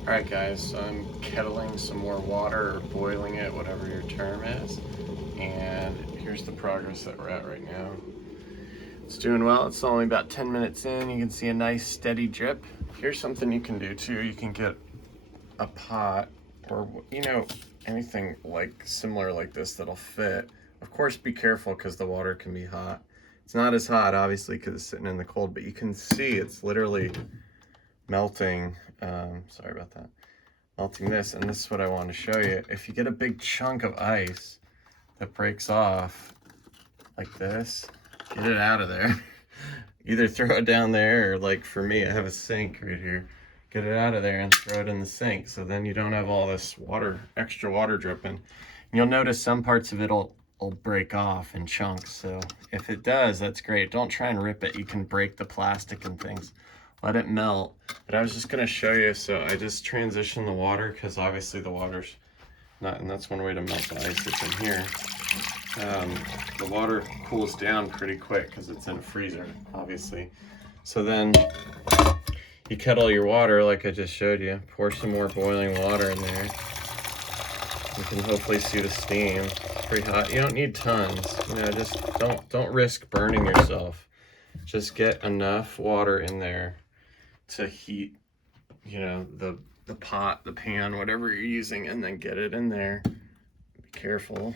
Alright guys, so I'm kettling some more water or boiling it, whatever your term is. And here's the progress that we're at right now. It's doing well. It's only about 10 minutes in. You can see a nice steady drip. Here's something you can do too. You can get a pot or, anything like similar like this that'll fit. Of course, be careful because the water can be hot. It's not as hot, obviously, because it's sitting in the cold, but you can see it's literally melting. Sorry about that. Melting this, and this is what I want to show you. If you get a big chunk of ice that breaks off like this, get it out of there. Either throw it down there, or like for me, I have a sink right here. Get it out of there and throw it in the sink, so then you don't have all this water, extra water dripping. And you'll notice some parts of it'll break off in chunks, so if it does, that's great. Don't try and rip it. You can break the plastic and things. Let it melt. But I was just gonna show you, so I just transition the water because obviously the water's not, and that's one way to melt the ice, it's in here. The water cools down pretty quick because it's in a freezer, obviously. So then you kettle your water like I just showed you. Pour some more boiling water in there. You can hopefully see the steam. It's pretty hot. You don't need tons. Just don't risk burning yourself. Just get enough water in there to heat, the pot, the pan, whatever you're using, and then get it in there. Be careful.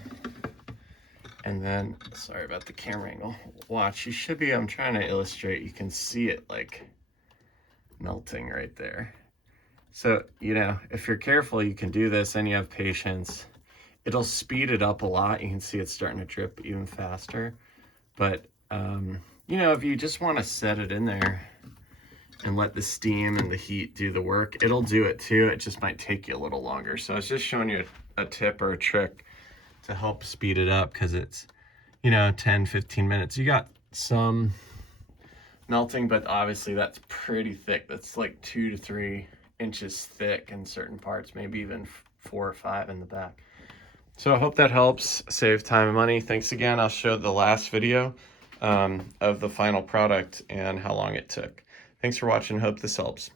And then, sorry about the camera angle. Watch, you should be, I'm trying to illustrate, you can see it like melting right there. So, if you're careful, you can do this and you have patience. It'll speed it up a lot. You can see it's starting to drip even faster. But, if you just want to set it in there and let the steam and the heat do the work, it'll do it too. It just might take you a little longer. So I was just showing you a tip or a trick to help speed it up because it's, 10, 15 minutes. You got some melting, but obviously that's pretty thick. That's like 2 to 3 inches thick in certain parts, maybe even 4 or 5 in the back. So I hope that helps save time and money. Thanks again. I'll show the last video of the final product and how long it took. Thanks for watching. Hope this helps.